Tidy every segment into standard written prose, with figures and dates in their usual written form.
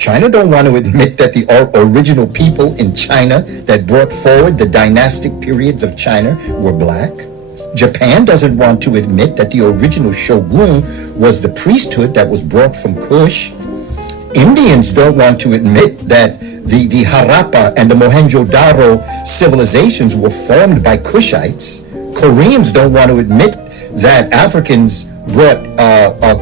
China don't want to admit that the original people in China that brought forward the dynastic periods of China were black. Japan doesn't want to admit that the original shogun was the priesthood that was brought from Kush. Indians don't want to admit that the Harappa and the Mohenjo-Daro civilizations were formed by Kushites. Koreans don't want to admit that Africans brought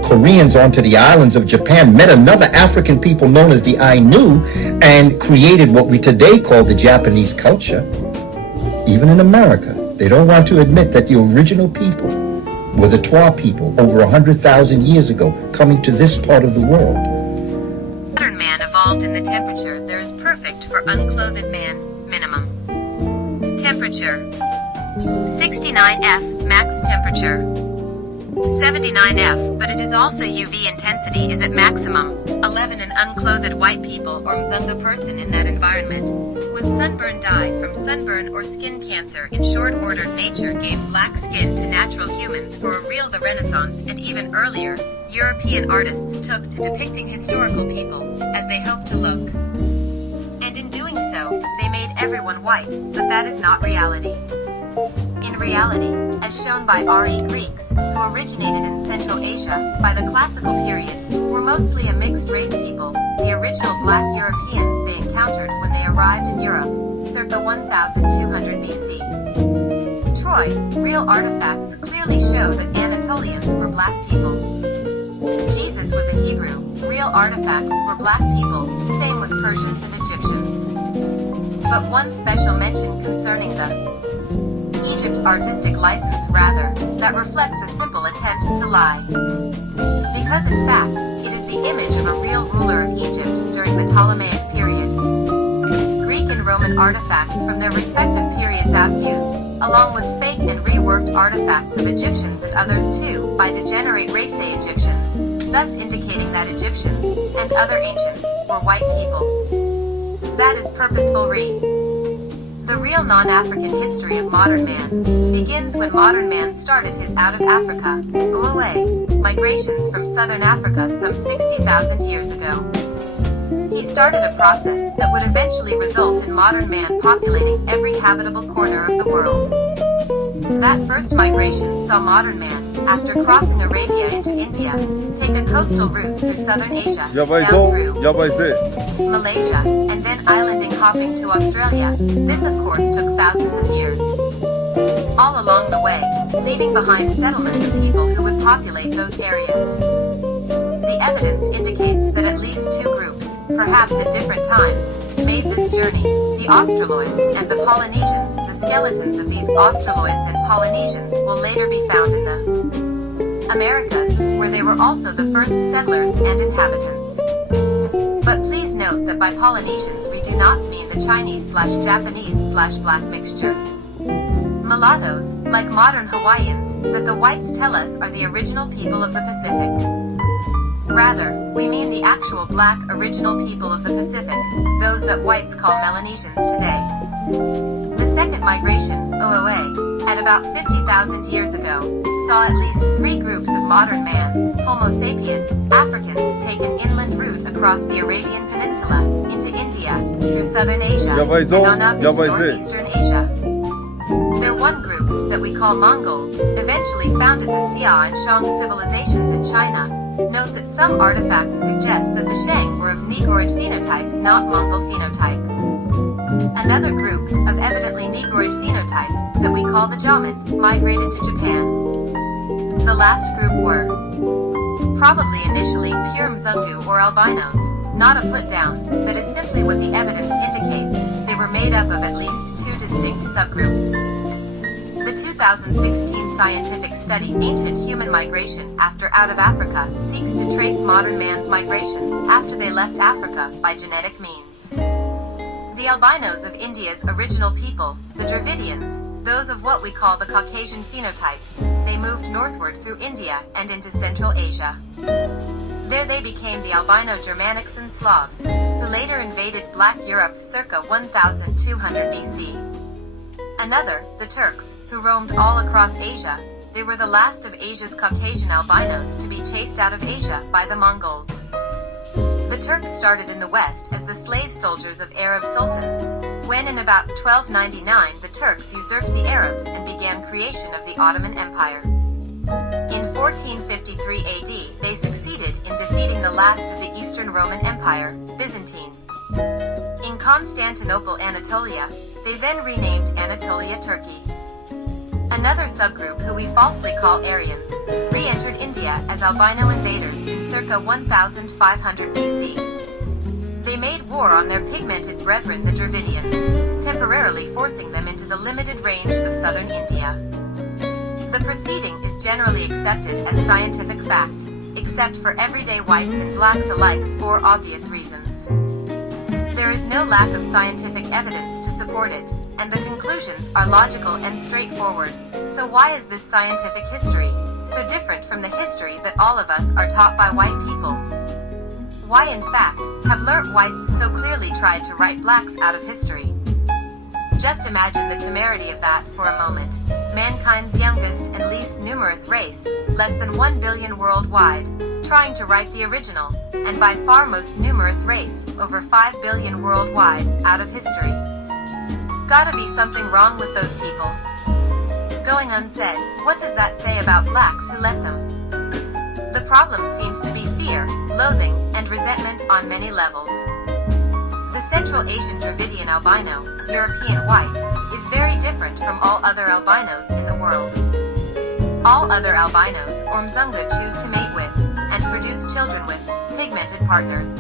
Koreans onto the islands of Japan, met another African people known as the Ainu, and created what we today call the Japanese culture. Even in America, they don't want to admit that the original people were the Twa people over 100,000 years ago, coming to this part of the world. Modern man evolved in the temperature that is perfect for unclothed man, minimum. Temperature 69F max temperature. 79F, but it is also UV intensity is at maximum. 11 an unclothed white people or mzungu person in that environment. When Sunburn died from sunburn or skin cancer, in short order nature gave black skin to natural humans for a real the Renaissance, and even earlier, European artists took to depicting historical people, as they hoped to look. And in doing so, they made everyone white, but that is not reality. In reality, as shown by RE Greeks, who originated in Central Asia by the classical period, were mostly a mixed race people, the original black Europeans they encountered when they arrived in Europe, circa 1200 BC. Troy, real artifacts clearly show that Anatolians were black people. Jesus was a Hebrew, real artifacts were black people, same with Persians and Egyptians. But one special mention concerning the Egypt artistic license rather, that reflects a simple attempt to lie. Because in fact, it is the image of a real ruler of Egypt during the Ptolemaic period. Greek and Roman artifacts from their respective periods used, along with fake and reworked artifacts of Egyptians and others too, by degenerate race Egyptians, thus indicating that Egyptians, and other ancients, were white people. That is purposeful The real non-African history of modern man begins when modern man started his out-of-Africa, OOA, migrations from southern Africa some 60,000 years ago. He started a process that would eventually result in modern man populating every habitable corner of the world. That first migration saw modern man, after crossing Arabia into India, take a coastal route through southern Asia, down through Malaysia, and then islanding hopping to Australia. This of course took thousands of years. All along the way, leaving behind settlements of people who would populate those areas. The evidence indicates that at least two groups, perhaps at different times, made this journey, the Australoids and the Polynesians. The skeletons of these Australoids and Polynesians will later be found in the Americas, where they were also the first settlers and inhabitants. But please note that by Polynesians we do not mean the Chinese/Japanese/black mixture. Mulattoes, like modern Hawaiians, that the whites tell us are the original people of the Pacific. Rather, we mean the actual black original people of the Pacific, those that whites call Melanesians today. The second migration, OOA, at about 50,000 years ago, saw at least three groups of modern man, Homo sapien, Africans take an inland route across the Arabian Peninsula, into India, through southern Asia, and on up into northeastern Asia. Their one group, that we call Mongols, eventually founded the Xia and Shang civilizations in China. Note that some artifacts suggest that the Shang were of Negroid phenotype, not Mongol phenotype. Another group, of evidently Negroid phenotype, that we call the Jamin, migrated to Japan. The last group were probably initially pure mzungu or albinos, not a put down, that is simply what the evidence indicates. They were made up of at least two distinct subgroups. The 2016 scientific study Ancient Human Migration After Out of Africa seeks to trace modern man's migrations after they left Africa by genetic means. The albinos of India's original people, the Dravidians, those of what we call the Caucasian phenotype, they moved northward through India and into Central Asia. There they became the albino Germanics and Slavs, who later invaded Black Europe circa 1200 BC. Another, the Turks, who roamed all across Asia. They were the last of Asia's Caucasian albinos to be chased out of Asia by the Mongols. The Turks started in the West as the slave soldiers of Arab sultans, when in about 1299 the Turks usurped the Arabs and began creation of the Ottoman Empire. In 1453 AD, they succeeded in defeating the last of the Eastern Roman Empire, Byzantine. In Constantinople, Anatolia, they then renamed Anatolia, Turkey. Another subgroup, who we falsely call Aryans, re-entered India as albino invaders in circa 1500 BC. They made war on their pigmented brethren the Dravidians, temporarily forcing them into the limited range of southern India. The proceeding is generally accepted as scientific fact, except for everyday whites and blacks alike, for obvious reasons. There is no lack of scientific evidence to support it, and the conclusions are logical and straightforward. So why is this scientific history so different from the history that all of us are taught by white people? Why, in fact, have learnt whites so clearly tried to write blacks out of history? Just imagine the temerity of that for a moment. Mankind's youngest and least numerous race, less than 1 billion worldwide, trying to write the original, and by far most numerous race, over 5 billion worldwide, out of history. Gotta be something wrong with those people. Going unsaid, what does that say about blacks who let them? The problem seems to be fear, loathing, and resentment on many levels. The Central Asian Dravidian albino, European white, is very different from all other albinos in the world. All other albinos, or mzungu, choose to mate with, and produce children with, pigmented partners,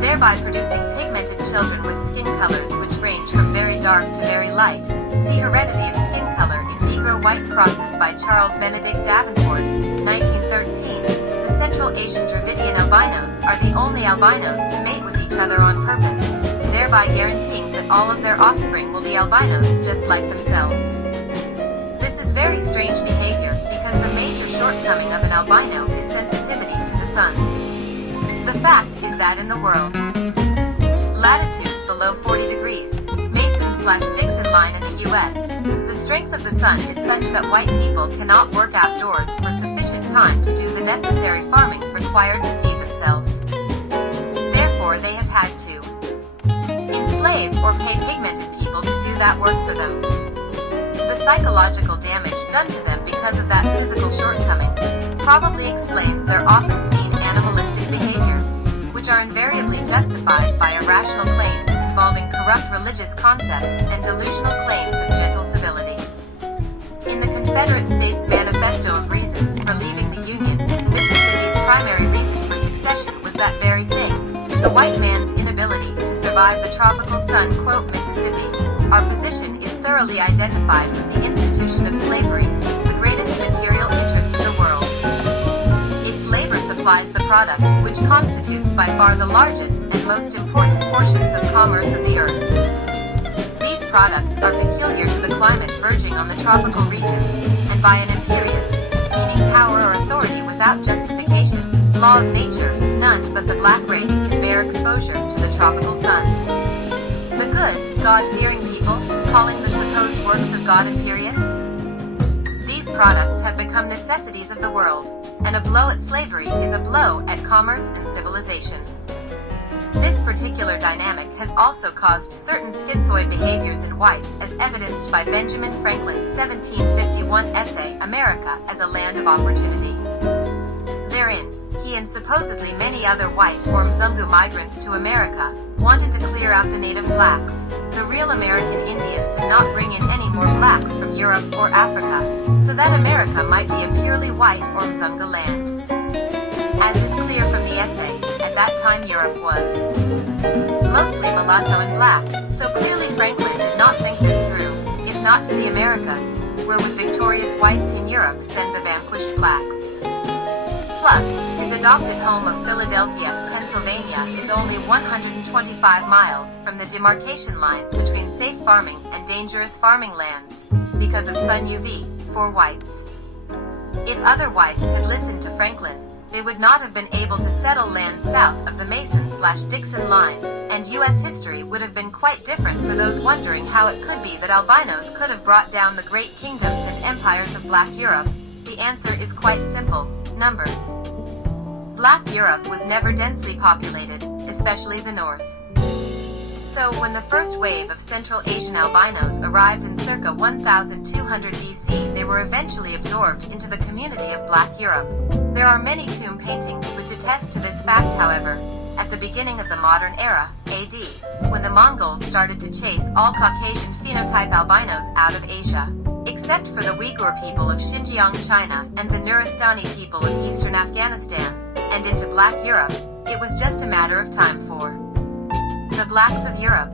thereby producing pigmented children with skin colors which range from very dark to very light. See Heredity of Skin Color in Negro White Process by Charles Benedict Davenport, 1913. The Central Asian Dravidian albinos are the only albinos to mate with each other on purpose, thereby guaranteeing that all of their offspring will be albinos just like themselves. This is very strange behavior, because the major shortcoming of an albino is sensitivity to the sun. The fact is that in the world's latitudes below 40 degrees, Mason/Dixon line in the US, the strength of the sun is such that white people cannot work outdoors for sufficient time to do the necessary farming required to feed themselves. Therefore, they have had to enslave or pay pigmented people to do that work for them. The psychological damage done to them because of that physical shortcoming probably explains their often seen animalistic behaviors, which are invariably justified by irrational claims involving corrupt religious concepts and delusional claims of gentle civility. In the Confederate States Manifesto of Reasons for Leaving the Union, Mississippi's primary reason for secession was that very thing, the white man's inability to survive the tropical sun. Quote, Mississippi, our position is thoroughly identified with the institution of slavery, the greatest material interest in the world. Its labor supplies the product, which constitutes by far the largest and most important portions of commerce of the earth. These products are peculiar to the climate verging on the tropical regions, and by an imperious, meaning power or authority without justification, law of nature, none but the black race can bear exposure to the tropical sun. The good, God-fearing people, calling the supposed works of God imperious? These products have become necessities of the world, and a blow at slavery is a blow at commerce and civilization. This particular dynamic has also caused certain schizoid behaviors in whites, as evidenced by Benjamin Franklin's 1751 essay, America as a Land of Opportunity. Therein, he and supposedly many other white or mzungu migrants to America wanted to clear out the native blacks, the real American Indians, and not bring in any more blacks from Europe or Africa, so that America might be a purely white or mzungu land. As is clear from the essay, at that time Europe was mostly mulatto and black, so clearly Franklin did not think this through, if not to the Americas, where with victorious whites in Europe send the vanquished blacks. Plus, his adopted home of Philadelphia, Pennsylvania is only 125 miles from the demarcation line between safe farming and dangerous farming lands, because of sun UV, for whites. If other whites had listened to Franklin, they would not have been able to settle land south of the Mason/Dixon line, and U.S. history would have been quite different for those wondering how it could be that albinos could have brought down the great kingdoms and empires of black Europe. The answer is quite simple: numbers. Black Europe was never densely populated, especially the north. So when the first wave of Central Asian albinos arrived in circa 1200 BC, they were eventually absorbed into the community of Black Europe. There are many tomb paintings which attest to this fact, however. At the beginning of the modern era, AD, when the Mongols started to chase all Caucasian phenotype albinos out of Asia, except for the Uyghur people of Xinjiang, China, and the Nuristani people of eastern Afghanistan, and into Black Europe, it was just a matter of time for the blacks of Europe.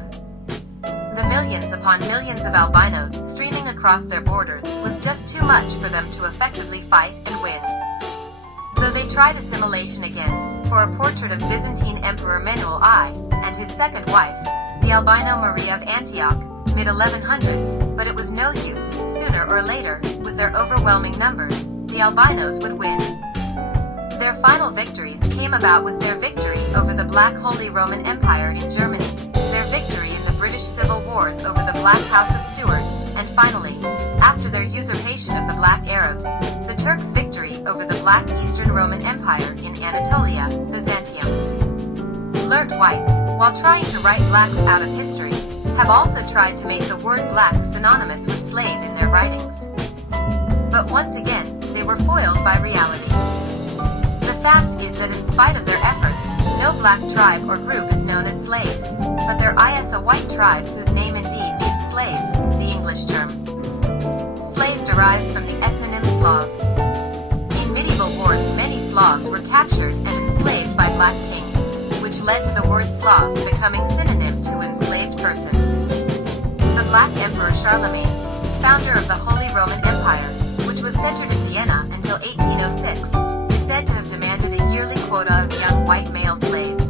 The millions upon millions of albinos streaming across their borders was just too much for them to effectively fight and win. Though they tried assimilation again, for a portrait of Byzantine Emperor Manuel I, and his second wife, the albino Maria of Antioch, mid-1100s, but it was no use. Sooner or later, with their overwhelming numbers, the albinos would win. Their final victories came about with their victory over the Black Holy Roman Empire in Germany, their victory in the British Civil Wars over the Black House of Stuart, and finally, after their usurpation of the Black Arabs, the Turks' victory over the Black Eastern Roman Empire in Anatolia, Byzantium. Learned whites, while trying to write blacks out of history, have also tried to make the word black synonymous with slave in their writings. But once again, they were foiled by reality. The fact is that in spite of their efforts, no black tribe or group is known as slaves, but there is a white tribe whose name indeed means slave, the English term. Slave derives from the ethnonym Slav. In medieval wars, many Slavs were captured and enslaved by black kings, which led to the word Slav becoming synonym to enslaved person. The Black Emperor Charlemagne, founder of the Holy Roman Empire, which was centered in Vienna until 1806, is said to have demanded a yearly quota of young white male slaves.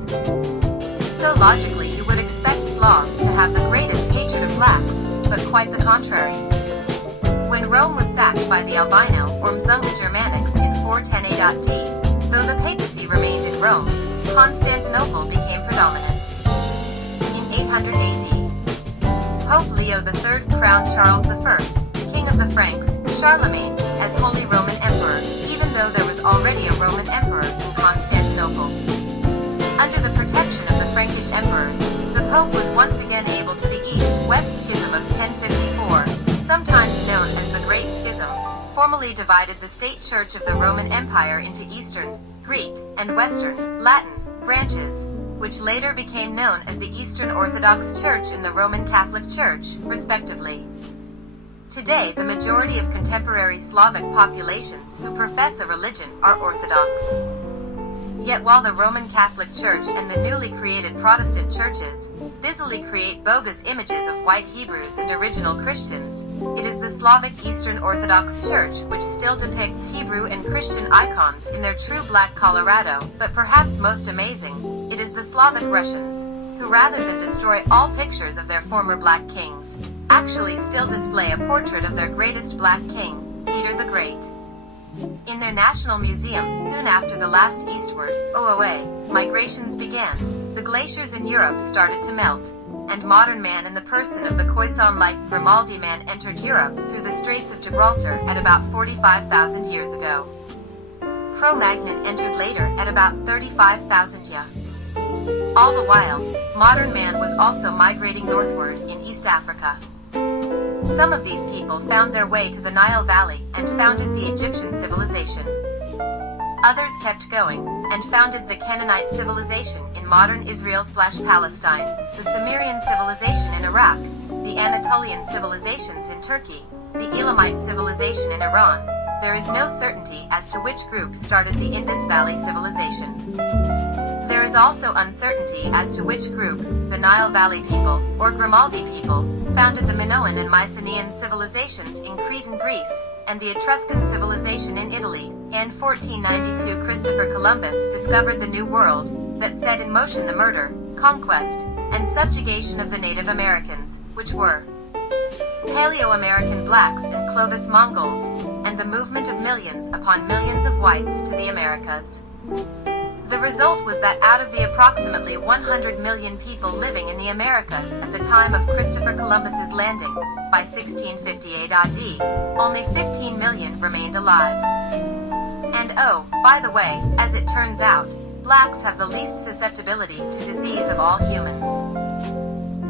So logically you would expect Slavs to have the greatest hatred of blacks, but quite the contrary. When Rome was sacked by the Albino or Mzungu Germanics in 410 AD, though the papacy remained in Rome, Constantinople became predominant. In 800 AD, Pope Leo III crowned Charles I, King of the Franks, Charlemagne, as Holy Roman Emperor, even though there was already a Roman Emperor in Constantinople. Under the protection of the Frankish emperors, the Pope was once again able to the East-West Schism of 1054, sometimes known as the Great Schism, formally divided the state church of the Roman Empire into Eastern, Greek, and Western, Latin, branches, which later became known as the Eastern Orthodox Church and the Roman Catholic Church, respectively. Today, the majority of contemporary Slavic populations who profess a religion are Orthodox. Yet while the Roman Catholic Church and the newly created Protestant churches busily create bogus images of white Hebrews and original Christians, it is the Slavic Eastern Orthodox Church which still depicts Hebrew and Christian icons in their true black Colorado, but perhaps most amazing, it is the Slavic Russians, who rather than destroy all pictures of their former black kings, actually still display a portrait of their greatest black king, Peter the Great. In their national museum, soon after the last eastward, OOA, migrations began, the glaciers in Europe started to melt, and modern man in the person of the Khoisan-like Grimaldi man entered Europe through the Straits of Gibraltar at about 45,000 years ago. Cro-Magnon entered later at about 35,000 years. All the while, modern man was also migrating northward in East Africa. Some of these people found their way to the Nile Valley and founded the Egyptian civilization. Others kept going and founded the Canaanite civilization in modern Israel/Palestine, the Sumerian civilization in Iraq, the Anatolian civilizations in Turkey, the Elamite civilization in Iran. There is no certainty as to which group started the Indus Valley civilization. There is also uncertainty as to which group, the Nile Valley people, or Grimaldi people, founded the Minoan and Mycenaean civilizations in Crete and Greece, and the Etruscan civilization in Italy. In 1492 Christopher Columbus discovered the New World, that set in motion the murder, conquest, and subjugation of the Native Americans, which were Paleo-American blacks and Clovis Mongols, and the movement of millions upon millions of whites to the Americas. The result was that out of the approximately 100 million people living in the Americas at the time of Christopher Columbus's landing, by 1658 AD, only 15 million remained alive. And oh, by the way, as it turns out, blacks have the least susceptibility to disease of all humans.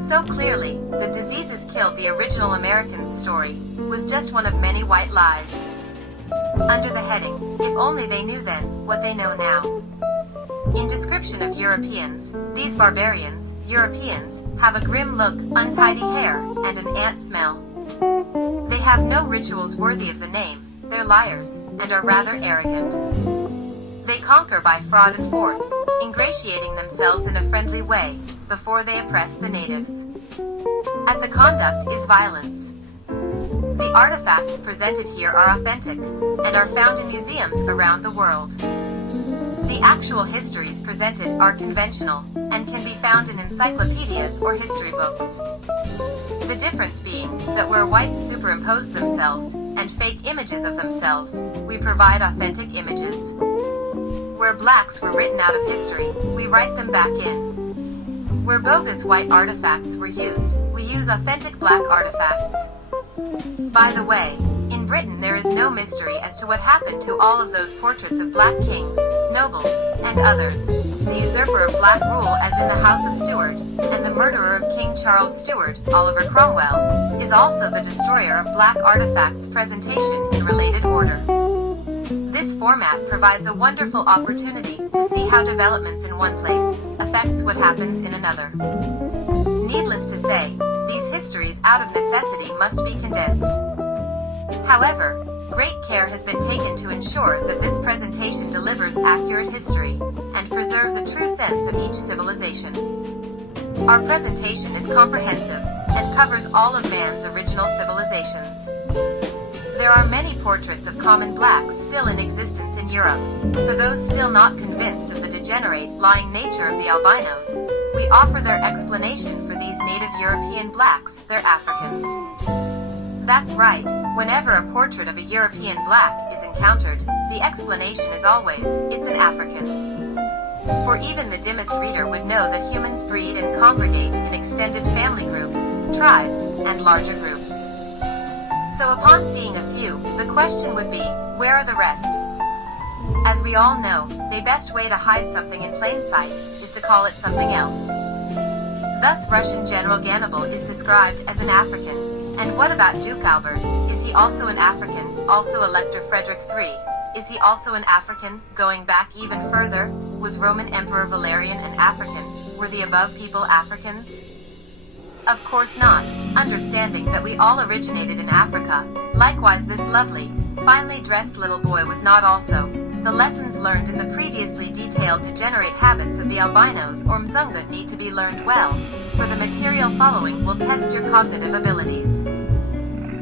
So clearly, the diseases killed the original Americans story was just one of many white lies. Under the heading, if only they knew then what they know now. In description of Europeans, these barbarians, Europeans, have a grim look, untidy hair, and an ant smell. They have no rituals worthy of the name, they're liars, and are rather arrogant. They conquer by fraud and force, ingratiating themselves in a friendly way, before they oppress the natives. At the conduct is violence. The artifacts presented here are authentic, and are found in museums around the world. The actual histories presented are conventional, and can be found in encyclopedias or history books. The difference being, that where whites superimposed themselves, and fake images of themselves, we provide authentic images. Where blacks were written out of history, we write them back in. Where bogus white artifacts were used, we use authentic black artifacts. By the way, in Britain there is no mystery as to what happened to all of those portraits of black kings, nobles, and others. The usurper of black rule as in the House of Stuart, and the murderer of King Charles Stuart, Oliver Cromwell, is also the destroyer of black artifacts presentation in related order. This format provides a wonderful opportunity to see how developments in one place affects what happens in another. Needless to say, these histories out of necessity must be condensed. However, great care has been taken to ensure that this presentation delivers accurate history, and preserves a true sense of each civilization. Our presentation is comprehensive, and covers all of man's original civilizations. There are many portraits of common blacks still in existence in Europe. For those still not convinced of the degenerate, lying nature of the albinos, we offer their explanation for these native European blacks, they're Africans. That's right, whenever a portrait of a European black is encountered, the explanation is always, it's an African. For even the dimmest reader would know that humans breed and congregate in extended family groups, tribes, and larger groups. So upon seeing a few, the question would be, where are the rest? As we all know, the best way to hide something in plain sight is to call it something else. Thus Russian General Ganibal is described as an African. And what about Duke Albert? Is he also an African? Also Elector Frederick III? Is he also an African? Going back even further, was Roman Emperor Valerian an African? Were the above people Africans? Of course not, understanding that we all originated in Africa. Likewise this lovely, finely dressed little boy was not also. The lessons learned in the previously detailed degenerate habits of the albinos or mzungu need to be learned well, for the material following will test your cognitive abilities.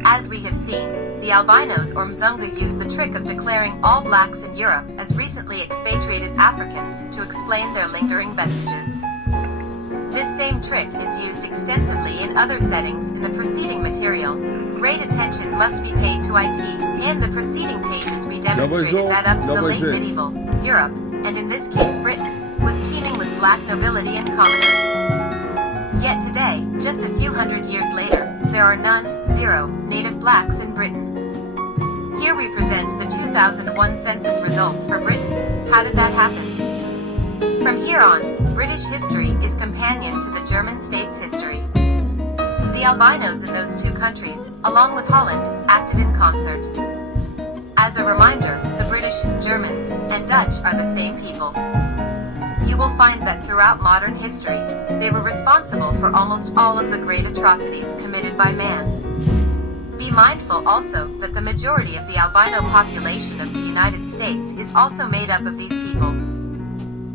As we have seen, the albinos or mzungu use the trick of declaring all blacks in Europe as recently expatriated Africans to explain their lingering vestiges. This same trick is used extensively in other settings in the preceding material. Great attention must be paid to IT. In the preceding pages we demonstrated that up to the late medieval Europe, and in this case Britain, was teeming with black nobility and commoners. Yet today, just a few hundred years later, there are none, zero, native blacks in Britain. Here we present the 2001 census results for Britain. How did that happen? From here on, British history is companion to the German state's history. The albinos in those two countries, along with Holland, acted in concert. As a reminder, the British, Germans, and Dutch are the same people. You will find that throughout modern history, they were responsible for almost all of the great atrocities committed by man. Be mindful also that the majority of the albino population of the United States is also made up of these people.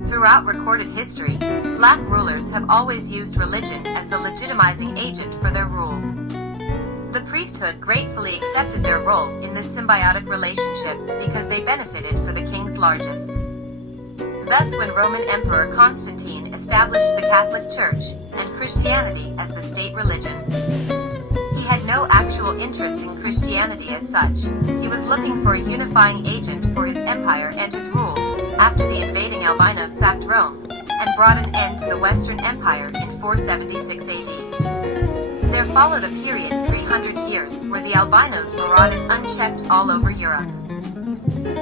Throughout recorded history, black rulers have always used religion as the legitimizing agent for their rule. The priesthood gratefully accepted their role in this symbiotic relationship because they benefited for the king's largesse. Thus when Roman Emperor Constantine established the Catholic Church and Christianity as the state religion, he had no actual interest in Christianity as such. He was looking for a unifying agent for his empire and his rule, after the invading albinos sacked Rome, and brought an end to the Western Empire in 476 AD. There followed a period 300 years where the albinos marauded unchecked all over Europe.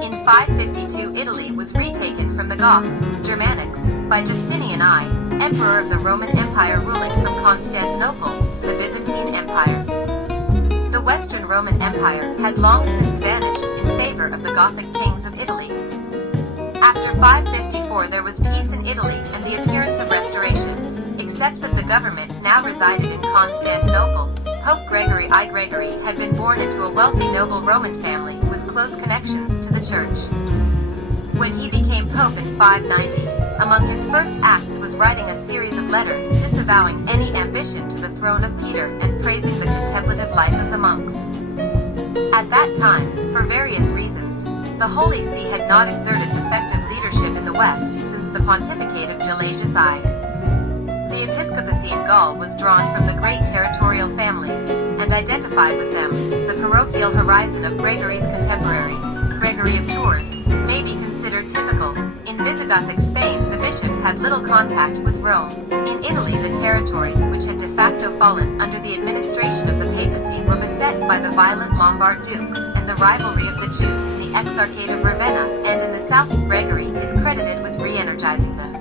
In 552 Italy was retaken from the Goths, Germanics, by Justinian I, Emperor of the Roman Empire ruling from Constantinople, the Byzantine Empire. The Western Roman Empire had long since vanished in favor of the Gothic kings of Italy. After 554 there was peace in Italy and the appearance of restoration, except that the government now resided in Constantinople. Pope Gregory I. Gregory had been born into a wealthy noble Roman family with close connections to the church. When he became pope in 590, among his first acts was writing a series of letters disavowing any ambition to the throne of Peter and praising the contemplative life of the monks. At that time, for various reasons, the Holy See had not exerted effective leadership in the West since the pontificate of Gelasius I. The episcopacy in Gaul was drawn from the great territorial families, and identified with them. The parochial horizon of Gregory's contemporary, Gregory of Tours, may be considered typical. In Visigothic Spain, the bishops had little contact with Rome. In Italy, the territories which had de facto fallen under the administration of the papacy were beset by the violent Lombard dukes and the rivalry of the Jews in the Exarchate of Ravenna, and in the south, Gregory is credited with re-energizing the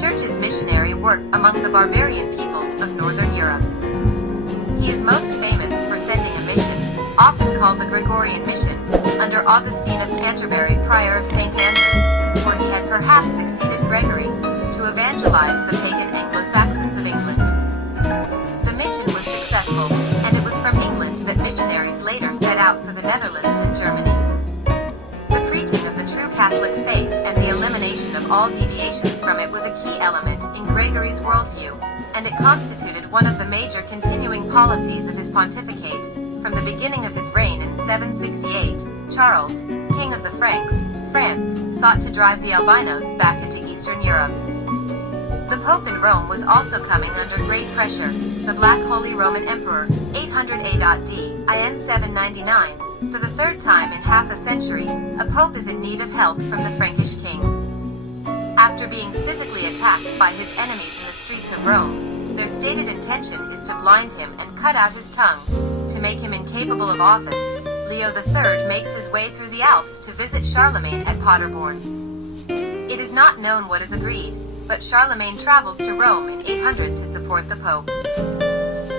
Church's missionary work among the barbarian peoples of Northern Europe. He is most famous for sending a mission, often called the Gregorian Mission, under Augustine of Canterbury, prior of St. Andrews, where he had perhaps succeeded Gregory, to evangelize the pagan Anglo-Saxons of England. The mission was successful, and it was from England that missionaries later set out for the Netherlands and Germany. The preaching of the true Catholic faith and the elimination of all deviations from it was a key element in Gregory's worldview, and it constituted one of the major continuing policies of his pontificate. From the beginning of his reign in 768, Charles, King of the Franks, France, sought to drive the Albinos back into Eastern Europe. The Pope in Rome was also coming under great pressure. The Black Holy Roman Emperor, 800 A.D., IN 799, for the third time in half a century, a pope is in need of help from the Frankish king. After being physically attacked by his enemies in the streets of Rome, their stated intention is to blind him and cut out his tongue. To make him incapable of office, Leo III makes his way through the Alps to visit Charlemagne at Paderborn. It is not known what is agreed, but Charlemagne travels to Rome in 800 to support the Pope.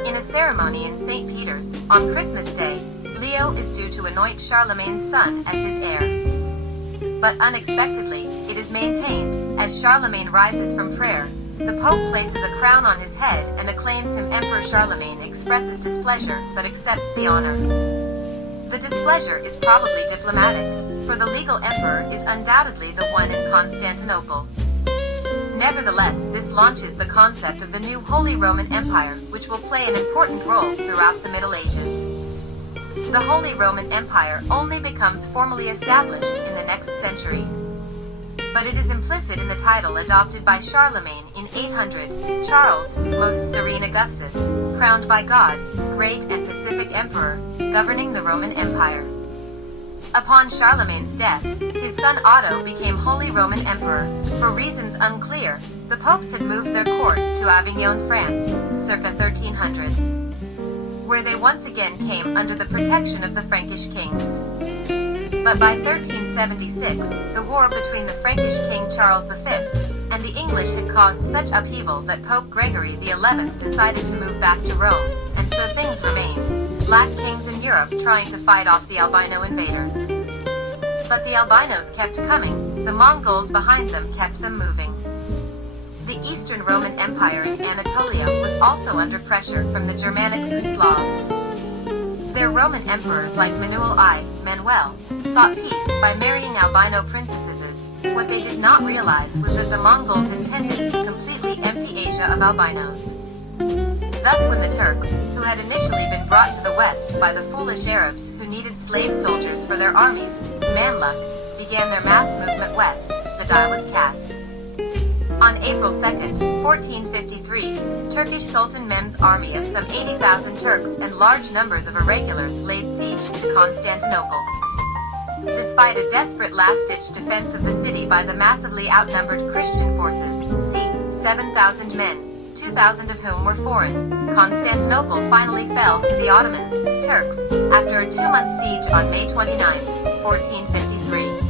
In a ceremony in St. Peter's, on Christmas Day, Leo is due to anoint Charlemagne's son as his heir. But unexpectedly, it is maintained, as Charlemagne rises from prayer, the Pope places a crown on his head and acclaims him Emperor. Charlemagne expresses displeasure but accepts the honor. The displeasure is probably diplomatic, for the legal emperor is undoubtedly the one in Constantinople. Nevertheless, this launches the concept of the new Holy Roman Empire, which will play an important role throughout the Middle Ages. The Holy Roman Empire only becomes formally established in the next century. But it is implicit in the title adopted by Charlemagne in 800, Charles, Most Serene Augustus, crowned by God, Great and Pacific Emperor, governing the Roman Empire. Upon Charlemagne's death, his son Otto became Holy Roman Emperor. For reasons unclear, the popes had moved their court to Avignon, France, circa 1300, where they once again came under the protection of the Frankish kings. But by 1376, the war between the Frankish king Charles V and the English had caused such upheaval that Pope Gregory XI decided to move back to Rome, and so things remained. Black kings in Europe trying to fight off the Albino invaders. But the Albinos kept coming, the Mongols behind them kept them moving. The Eastern Roman Empire in Anatolia was also under pressure from the Germanics and Slavs. Their Roman emperors like Manuel, sought peace by marrying Albino princesses. What they did not realize was that the Mongols intended to completely empty Asia of Albinos. Thus when the Turks, who had initially been brought to the west by the foolish Arabs who needed slave soldiers for their armies, Mamluk, began their mass movement west, the die was cast. On April 2, 1453, Turkish Sultan Mehmed's army of some 80,000 Turks and large numbers of irregulars laid siege to Constantinople. Despite a desperate last-ditch defense of the city by the massively outnumbered Christian forces, c. 7,000 men, 2,000 of whom were foreign, Constantinople finally fell to the Ottomans, Turks, after a 2-month siege on May 29, 1453.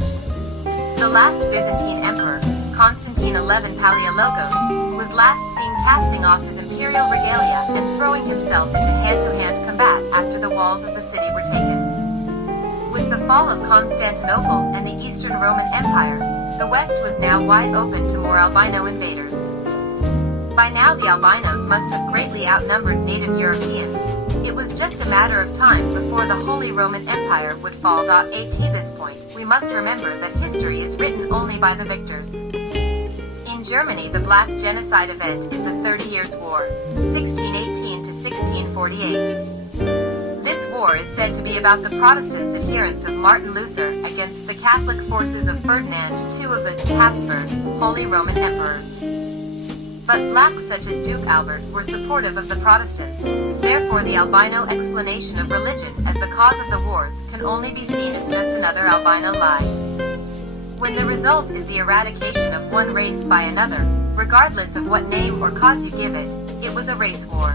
last Byzantine emperor, Constantine XI Palaiologos, was last seen casting off his imperial regalia and throwing himself into hand-to-hand combat after the walls of the city were taken. With the fall of Constantinople and the Eastern Roman Empire, the West was now wide open to more albino invaders. By now the albinos must have greatly outnumbered native Europeans. It was just a matter of time before the Holy Roman Empire would fall. At this point, we must remember that history is written only by the victors. In Germany, the Black Genocide event is the 30 Years' War, 1618 to 1648. This war is said to be about the Protestants' adherence of Martin Luther against the Catholic forces of Ferdinand II of the Habsburg, Holy Roman Emperors. But blacks such as Duke Albert were supportive of the Protestants. Therefore, the albino explanation of religion as the cause of the wars can only be seen as just another albino lie. When the result is the eradication of one race by another, regardless of what name or cause you give it, it was a race war.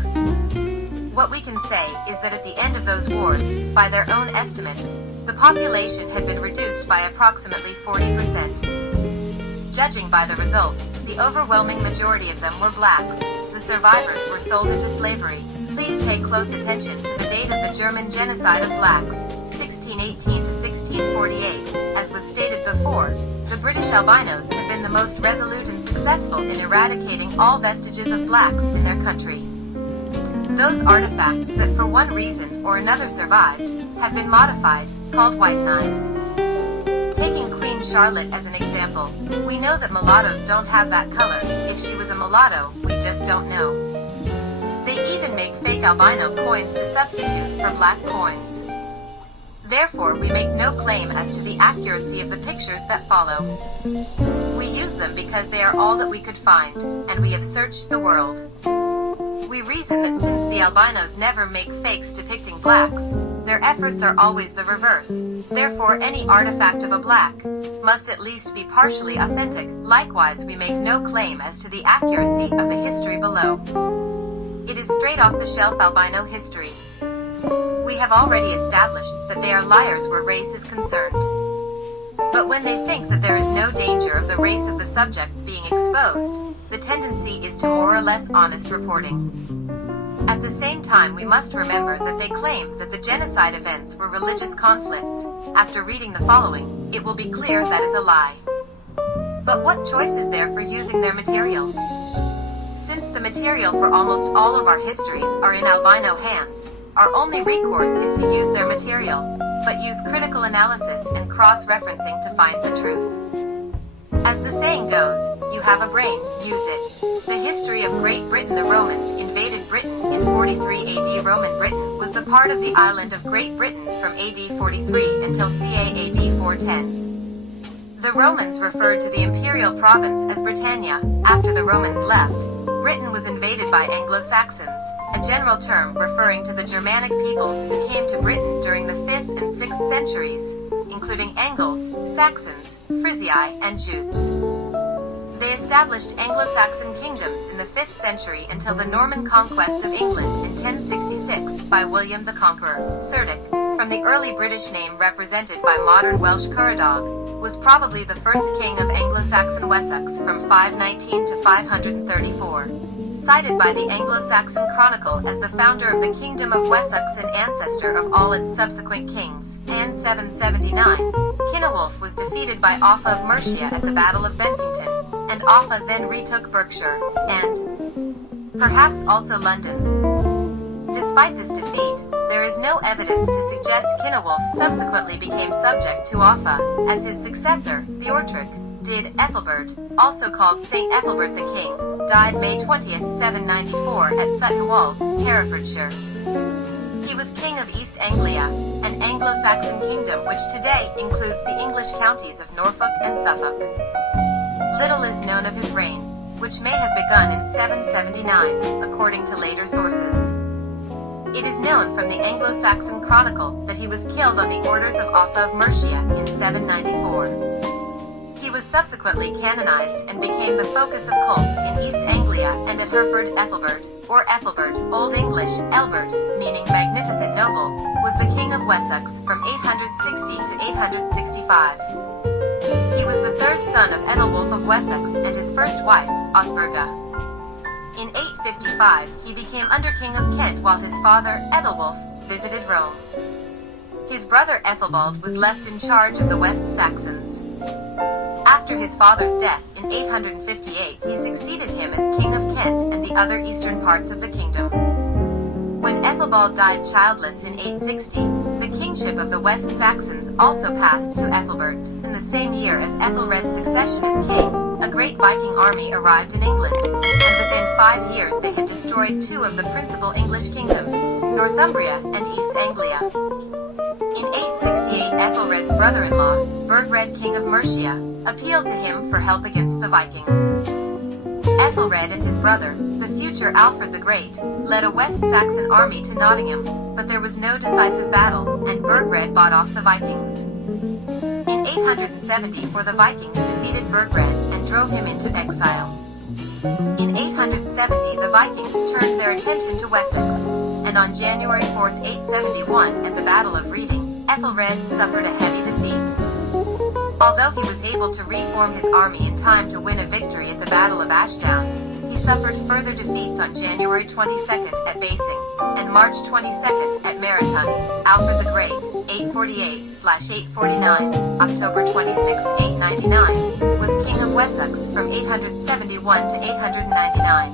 What we can say is that at the end of those wars, by their own estimates, the population had been reduced by approximately 40%. Judging by the result, the overwhelming majority of them were blacks. The survivors were sold into slavery. Please pay close attention to the date of the German genocide of blacks, 1618 to 1648. As was stated before, the British albinos had been the most resolute and successful in eradicating all vestiges of blacks in their country. Those artifacts that for one reason or another survived, have been modified, called white knives. Taking Queen Charlotte as an example, we know that mulattoes don't have that color. If she was a mulatto, we just don't know. They even make fake albino coins to substitute for black coins. Therefore, we make no claim as to the accuracy of the pictures that follow. We use them because they are all that we could find, and we have searched the world. We reason that since the albinos never make fakes depicting blacks, their efforts are always the reverse. Therefore, any artifact of a black must at least be partially authentic. Likewise, we make no claim as to the accuracy of the history below. It is straight-off-the-shelf albino history. We have already established that they are liars where race is concerned. But when they think that there is no danger of the race of the subjects being exposed, the tendency is to more or less honest reporting. At the same time, we must remember that they claim that the genocide events were religious conflicts. After reading the following, it will be clear that is a lie. But what choice is there for using their material? Since the material for almost all of our histories are in albino hands, our only recourse is to use their material, but use critical analysis and cross-referencing to find the truth. As the saying goes, you have a brain, use it. The history of Great Britain. The Romans invaded Britain in 43 AD. Roman Britain was the part of the island of Great Britain from AD 43 until ca AD 410. The Romans referred to the imperial province as Britannia. After the Romans left, Britain was invaded by Anglo-Saxons, a general term referring to the Germanic peoples who came to Britain during the 5th and 6th centuries, including Angles, Saxons, Frisiae, and Jutes. They established Anglo-Saxon kingdoms in the 5th century until the Norman conquest of England in 1066 by William the Conqueror. Cerdic, from the early British name represented by modern Welsh Cwrdog, was probably the first king of Anglo-Saxon Wessex from 519 to 534. Cited by the Anglo-Saxon Chronicle as the founder of the Kingdom of Wessex and ancestor of all its subsequent kings, and 779, Kinewulf was defeated by Offa of Mercia at the Battle of Bensington, and Offa then retook Berkshire, and perhaps also London. Despite this defeat, there is no evidence to suggest Kinewulf subsequently became subject to Offa, as his successor, Beorhtric, did. Ethelbert, also called Saint Ethelbert the King, died May 20th, 794 at Sutton Walls, Herefordshire. He was king of East Anglia, an Anglo-Saxon kingdom which today includes the English counties of Norfolk and Suffolk. Little is known of his reign, which may have begun in 779, according to later sources. It is known from the Anglo-Saxon Chronicle that he was killed on the orders of Offa of Mercia in 794. He was subsequently canonized and became the focus of cults in East Anglia and at Hereford. Ethelbert, or Ethelbert, Old English, Elbert, meaning magnificent noble, was the king of Wessex from 860 to 865. He was the third son of Ethelwulf of Wessex and his first wife, Osburga. In 855, he became under-king of Kent while his father, Ethelwulf, visited Rome. His brother Ethelbald was left in charge of the West Saxons. After his father's death in 858, he succeeded him as King of Kent and the other eastern parts of the kingdom. When Ethelbald died childless in 860, the kingship of the West Saxons also passed to Ethelbert. In the same year as Ethelred's succession as king, a great Viking army arrived in England, and within 5 years they had destroyed 2 of the principal English kingdoms, Northumbria and East Anglia. In 868, Ethelred's brother-in-law, Burgred, king of Mercia, appealed to him for help against the Vikings. Ethelred and his brother, the future Alfred the Great, led a West Saxon army to Nottingham, but there was no decisive battle, and Burgred fought off the Vikings. In 874, the Vikings defeated Burgred and drove him into exile. In 870, the Vikings turned their attention to Wessex, and on January 4, 871, at the Battle of Reading, Ethelred suffered a heavy defeat. Although he was able to reform his army in time to win a victory at the Battle of Ashdown, he suffered further defeats on January 22nd at Basing, and March 22nd at Marathon. Alfred the Great, 848/849, October 26, 899, was king of Wessex from 871 to 899.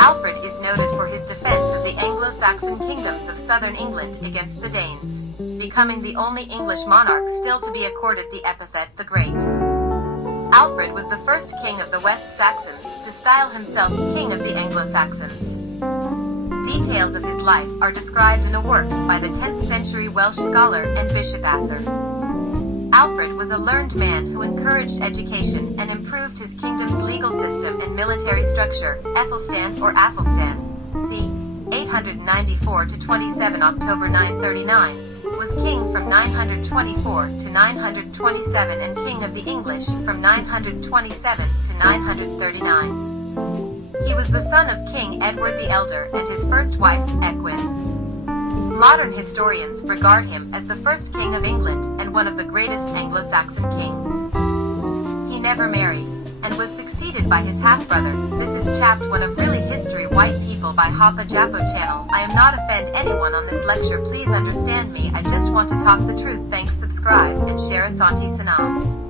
Alfred is noted for his defense of the Anglo-Saxon kingdoms of southern England against the Danes, becoming the only English monarch still to be accorded the epithet the Great. Alfred was the first king of the West Saxons to style himself king of the Anglo-Saxons. Details of his life are described in a work by the 10th century Welsh scholar and Bishop Asser. Alfred was a learned man who encouraged education and improved his kingdom's legal system and military structure. Athelstan or Athelstan, c. 894 to 27, October 939, was king from 924 to 927 and king of the English from 927 to 939. He was the son of King Edward the Elder and his first wife, Ecgwin. Modern historians regard him as the first king of England and one of the greatest Anglo-Saxon kings. He never married, and was succeeded by his half-brother. This is chapter 1 of Really History White People by Hapa Japo channel. I am not offend anyone on this lecture, please understand me, I just want to talk the truth. Thanks, subscribe, and share Asante Sanam.